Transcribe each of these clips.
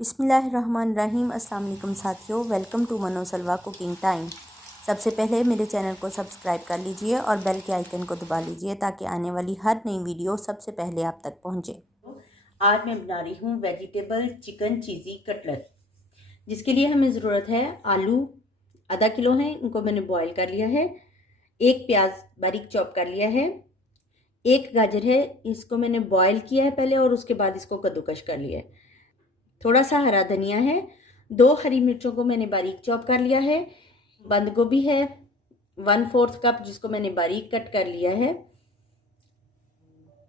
बिस्मिल्लाहिर्रहमानिर्रहीम। अस्सलाम वालेकुम साथियों, वेलकम टू मनो सलवा कुकिंग टाइम। सबसे पहले मेरे चैनल को सब्सक्राइब कर लीजिए और बेल के आइकन को दबा लीजिए ताकि आने वाली हर नई वीडियो सबसे पहले आप तक पहुंचे। आज मैं बना रही हूँ वेजिटेबल चिकन चीज़ी कटलेट, जिसके लिए हमें ज़रूरत है आलू आधा किलो हैं, इनको मैंने बॉईल कर लिया है। एक प्याज बारीक चॉप कर लिया है। एक गाजर है, इसको मैंने बॉईल किया है पहले और उसके बाद इसको कद्दूकश कर लिया है। थोड़ा सा हरा धनिया है। 2 हरी मिर्चों को मैंने बारीक चॉप कर लिया है। बंद गोभी है 1/4 कप, जिसको मैंने बारीक कट कर लिया है।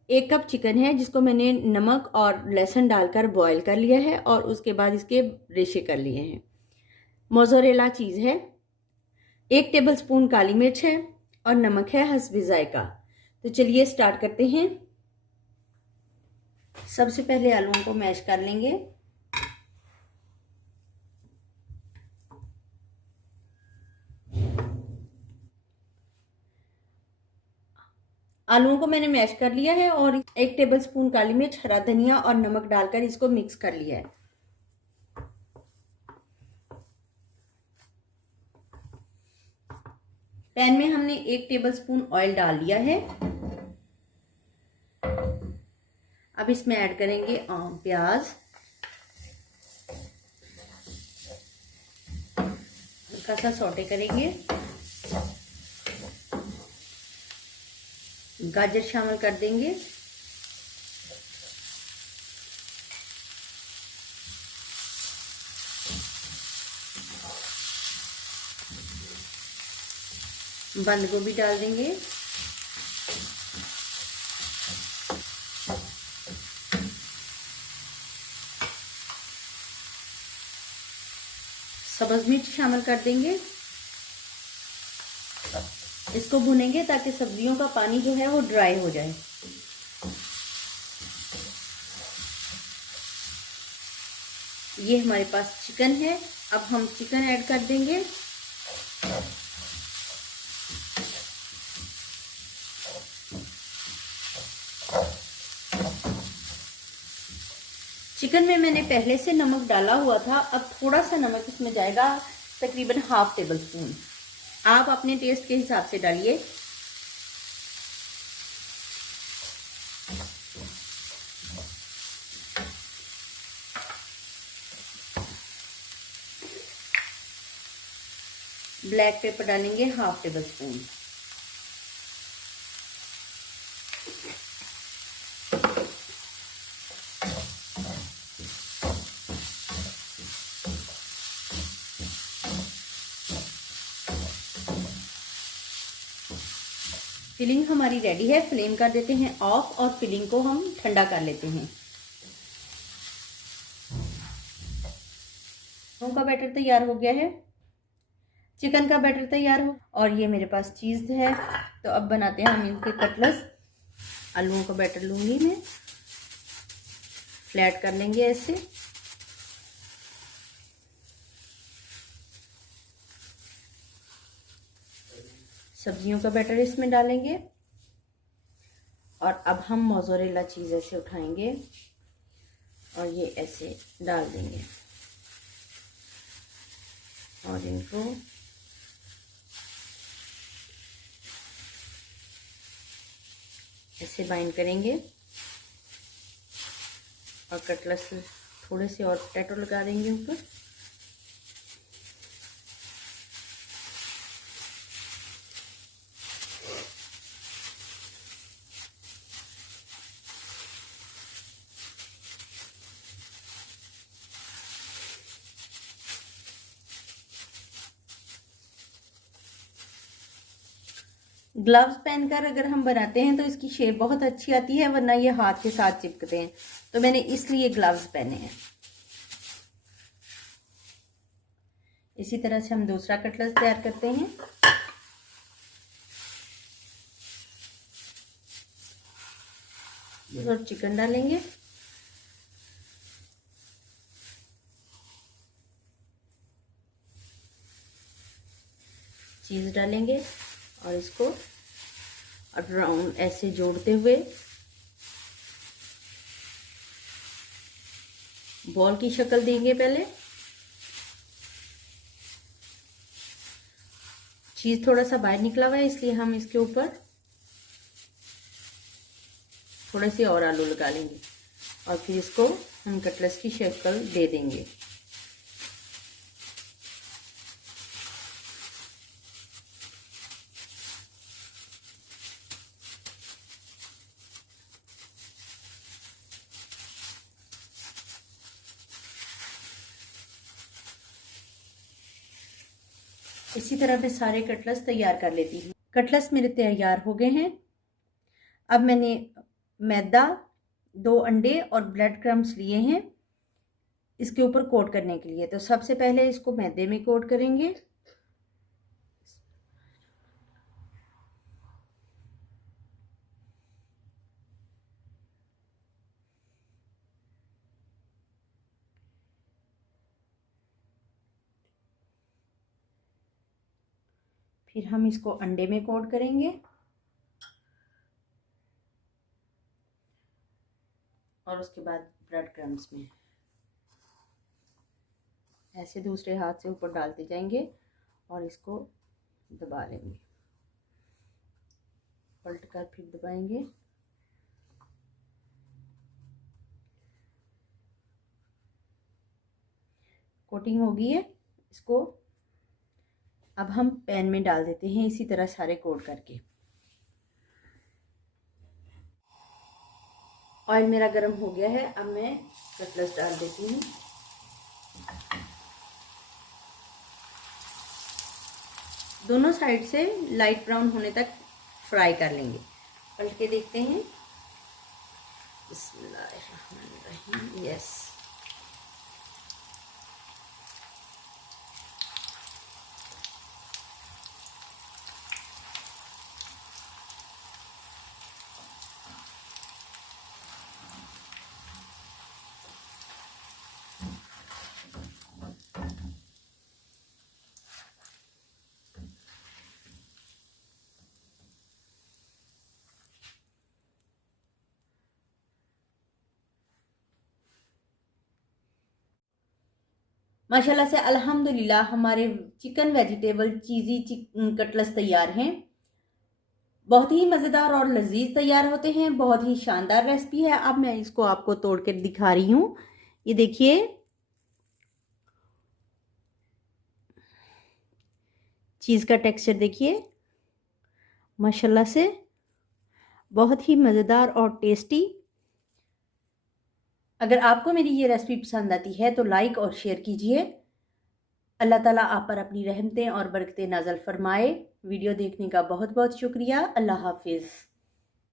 1 कप चिकन है, जिसको मैंने नमक और लहसुन डालकर बॉईल कर लिया है और उसके बाद इसके रेशे कर लिए हैं। मोज़रेला चीज़ है। 1 टेबलस्पून काली मिर्च है और नमक है हस्बे जायका। तो चलिए स्टार्ट करते हैं। सबसे पहले आलूओं को मैश कर लेंगे। आलूओं को मैंने मैश कर लिया है और 1 टेबलस्पून काली मिर्च, हरा धनिया और नमक डालकर इसको मिक्स कर लिया है। पैन में हमने 1 टेबलस्पून ऑयल डाल दिया है। अब इसमें ऐड करेंगे प्याज, हल्का सा सौटे करेंगे। गाजर शामिल कर देंगे। बंद गोभी डाल देंगे। सब्ज मिर्च शामिल कर देंगे। इसको भुनेंगे ताकि सब्जियों का पानी जो है वो ड्राई हो जाए। ये हमारे पास चिकन है। अब हम चिकन ऐड कर देंगे। चिकन में मैंने पहले से नमक डाला हुआ था। अब थोड़ा सा नमक इसमें जाएगा, तकरीबन ½ टेबलस्पून। आप अपने टेस्ट के हिसाब से डालिए। ब्लैक पेपर डालेंगे ½ टेबलस्पून। फिलिंग हमारी रेडी है। फ्लेम कर देते हैं ऑफ और फिलिंग को हम ठंडा कर लेते हैं। का बैटर तैयार हो गया है। चिकन का बैटर तैयार हो और ये मेरे पास चीज़ है। तो अब बनाते हैं हम इनके कटलेट्स। आलूओं का बैटर लूंगी मैं, फ्लैट कर लेंगे ऐसे। सब्जियों का बैटर इसमें डालेंगे और अब हम मोज़रेला चीज़ ऐसे उठाएंगे और ये ऐसे डाल देंगे और इनको ऐसे बाइंड करेंगे और कटलेट्स थोड़े से और पोटैटो लगा देंगे ऊपर। ग्लव्स पहनकर अगर हम बनाते हैं तो इसकी शेप बहुत अच्छी आती है, वरना ये हाथ के साथ चिपकते हैं। तो मैंने इसलिए ग्लव्स पहने हैं। इसी तरह से हम दूसरा कटलेट तैयार करते हैं। और चिकन डालेंगे, चीज़ डालेंगे और इसको राउंड ऐसे जोड़ते हुए बॉल की शक्ल देंगे। पहले चीज़ थोड़ा सा बाहर निकला हुआ है, इसलिए हम इसके ऊपर थोड़े से और आलू लगा लेंगे और फिर इसको हम कटलेट्स की शक्ल दे देंगे। इसी तरह मैं सारे कटलेट्स तैयार कर लेती हूँ। कटलेट्स मेरे तैयार हो गए हैं। अब मैंने मैदा, 2 अंडे और ब्रेड क्रम्स लिए हैं इसके ऊपर कोट करने के लिए। तो सबसे पहले इसको मैदे में कोट करेंगे। फिर हम इसको अंडे में कोट करेंगे और उसके बाद ब्रेड क्रम्स में ऐसे दूसरे हाथ से ऊपर डालते जाएंगे और इसको दबा लेंगे, पलट कर फिर दबाएंगे। कोटिंग हो गई है। इसको अब हम पैन में डाल देते हैं इसी तरह सारे कोट करके। ऑयल मेरा गर्म हो गया है। अब मैं कटलेट्स डाल देती हूँ। दोनों साइड से लाइट ब्राउन होने तक फ्राई कर लेंगे। पलट के देखते हैं। बिस्मिल्लाहिर्रहमानिर्रहीम। यस, माशाल्लाह से अल्हम्दुलिल्लाह हमारे चिकन वेजिटेबल चीज़ी कटलेट्स तैयार हैं। बहुत ही मज़ेदार और लजीज तैयार होते हैं। बहुत ही शानदार रेसिपी है। अब मैं इसको आपको तोड़ कर दिखा रही हूँ। ये देखिए, चीज़ का टेक्सचर देखिए, माशाल्लाह से बहुत ही मज़ेदार और टेस्टी। अगर आपको मेरी ये रेसिपी पसंद आती है तो लाइक और शेयर कीजिए। अल्लाह ताला आप पर अपनी रहमतें और बरकतें नाज़िल फरमाए। वीडियो देखने का बहुत बहुत शुक्रिया। अल्लाह हाफिज़।